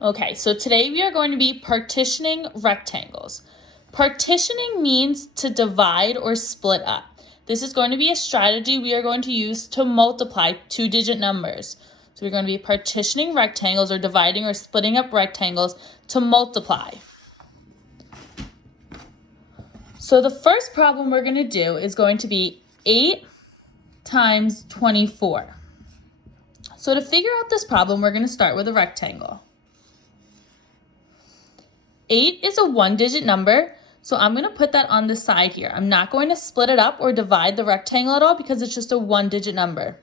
Okay, so today we are going to be partitioning rectangles. Partitioning means to divide or split up. This is going to be a strategy we are going to use to multiply two-digit numbers. So we're going to be partitioning rectangles or dividing or splitting up rectangles to multiply. So the first problem we're going to do is going to be 8 times 24. So to figure out this problem, we're going to start with a rectangle. 8 is a one-digit number, so I'm going to put that on the side here. I'm not going to split it up or divide the rectangle at all because it's just a one-digit number.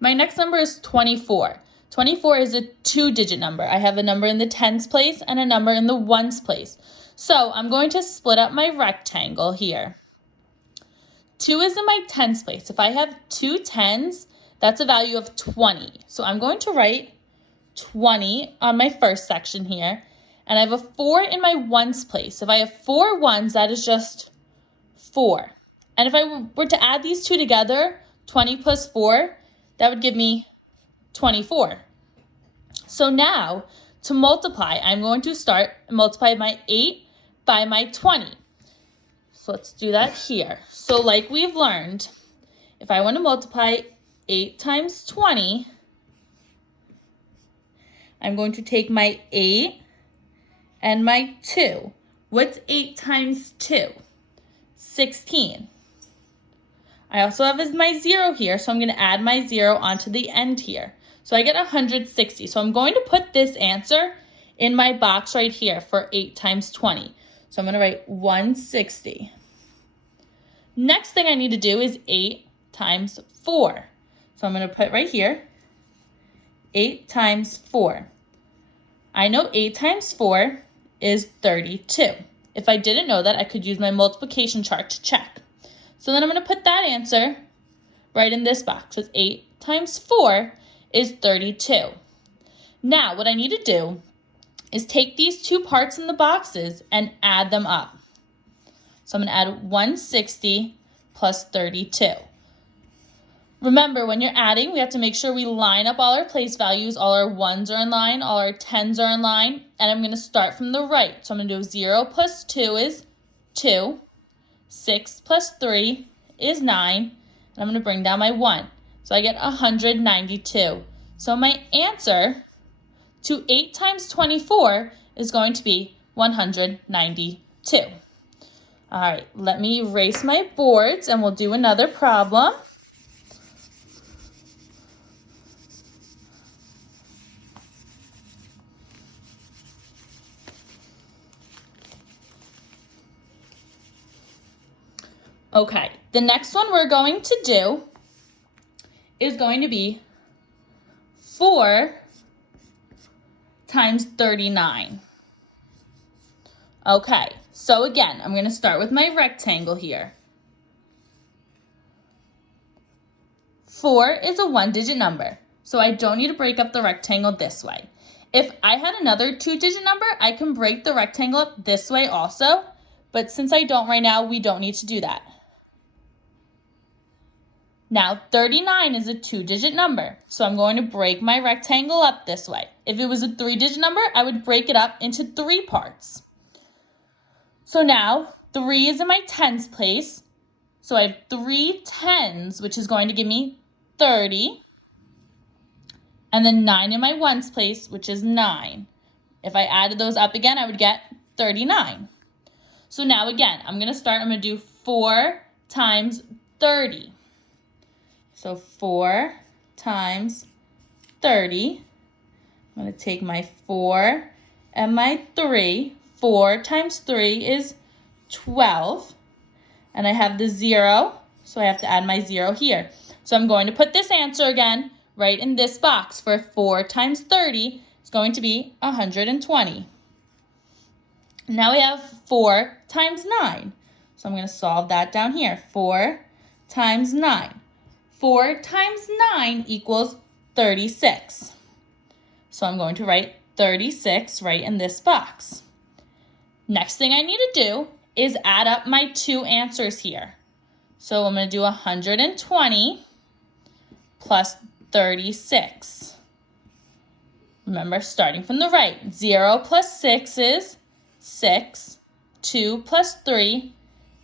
My next number is 24. 24 is a two-digit number. I have a number in the tens place and a number in the ones place. So I'm going to split up my rectangle here. 2 is in my tens place. If I have two tens, that's a value of 20. So I'm going to write 20 on my first section here. And I have a 4 in my ones place. If I have 4 ones, that is just 4. And if I were to add these two together, 20 plus 4, that would give me 24. So now, to multiply, I'm going to start and multiply my 8 by my 20. So let's do that here. So like we've learned, if I want to multiply 8 times 20, I'm going to take my 8 and my 2. What's 8 times 2? 16. I also have as my 0 here, so I'm going to add my 0 onto the end here. So I get 160. So I'm going to put this answer in my box right here for 8 times 20. So I'm going to write 160. Next thing I need to do is 8 times 4. So I'm going to put right here, 8 times 4. I know 8 times 4 is 32. If I didn't know that, I could use my multiplication chart to check. So then I'm going to put that answer right in this box. So 8 times 4 is 32. Now, what I need to do is take these two parts in the boxes and add them up. So I'm going to add 160 plus 32. Remember, when you're adding, we have to make sure we line up all our place values. All our ones are in line, all our tens are in line, and I'm going to start from the right. So I'm going to do 0 plus 2 is 2, 6 plus 3 is 9, and I'm going to bring down my 1. So I get 192. So my answer to 8 times 24 is going to be 192. All right, let me erase my boards and we'll do another problem. Okay, the next one we're going to do is going to be 4 times 39. Okay, so again, I'm going to start with my rectangle here. 4 is a one-digit number, so I don't need to break up the rectangle this way. If I had another two-digit number, I can break the rectangle up this way also, but since I don't right now, we don't need to do that. Now, 39 is a two-digit number, so I'm going to break my rectangle up this way. If it was a three-digit number, I would break it up into 3 parts. So now, 3 is in my tens place, so I have 3 tens, which is going to give me 30, and then 9 in my ones place, which is 9. If I added those up again, I would get 39. So now again, I'm going to do 4 times 30. So 4 times 30, I'm going to take my 4 and my 3. 4 times 3 is 12. And I have the 0, so I have to add my 0 here. So I'm going to put this answer again right in this box for 4 times 30 is going to be 120. Now we have 4 times 9. So I'm going to solve that down here. 4 times 9. 4 times 9 equals 36. So I'm going to write 36 right in this box. Next thing I need to do is add up my two answers here. So I'm going to do 120 plus 36. Remember, starting from the right. 0 plus 6 is 6. 2 plus 3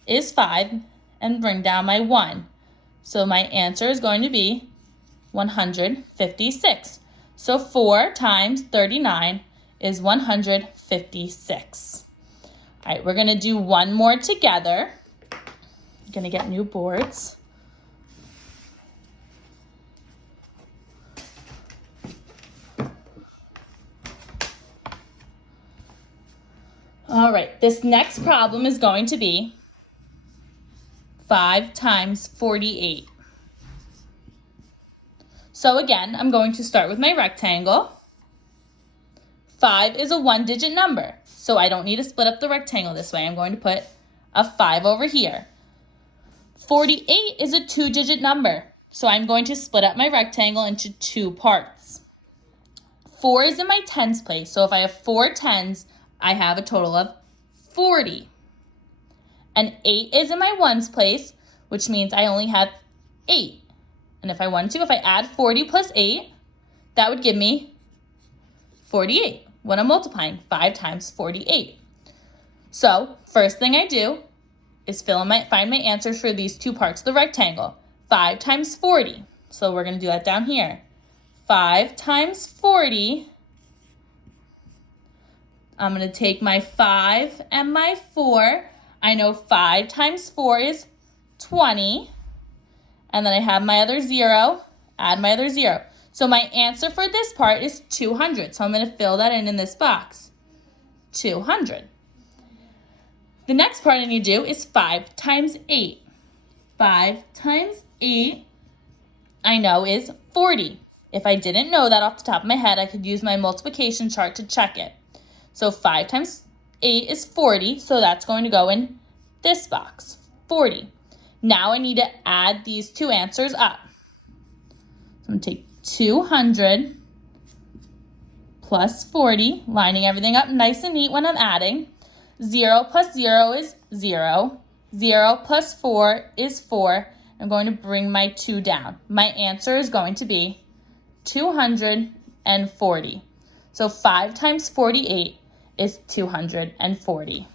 is 5. And bring down my 1. So my answer is going to be 156. So 4 times 39 is 156. All right, we're going to do one more together. I'm going to get new boards. All right, this next problem is going to be 5 times 48. So again, I'm going to start with my rectangle. 5 is a one-digit number, so I don't need to split up the rectangle this way. I'm going to put a 5 over here. 48 is a two-digit number, so I'm going to split up my rectangle into 2 parts. 4 is in my tens place, so if I have 4 tens, I have a total of 40. And 8 is in my ones place, which means I only have 8. And if I wanted to, if I add 40 plus 8, that would give me 48 when I'm multiplying 5 times 48. So first thing I do is find my answers for these 2 parts of the rectangle. 5 times 40. So we're going to do that down here. 5 times 40. I'm going to take my 5 and my 4. I know 5 times 4 is 20. And then I have my other 0, add my other 0. So my answer for this part is 200. So I'm going to fill that in this box. 200. The next part I need to do is 5 times 8. 5 times 8, I know, is 40. If I didn't know that off the top of my head, I could use my multiplication chart to check it. So 5 times 8 is 40, so that's going to go in this box, 40. Now I need to add these 2 answers up. So I'm going to take 200 plus 40, lining everything up nice and neat when I'm adding. 0 plus 0 is 0. 0 plus 4 is 4. I'm going to bring my 2 down. My answer is going to be 240. So 5 times 48 is 240.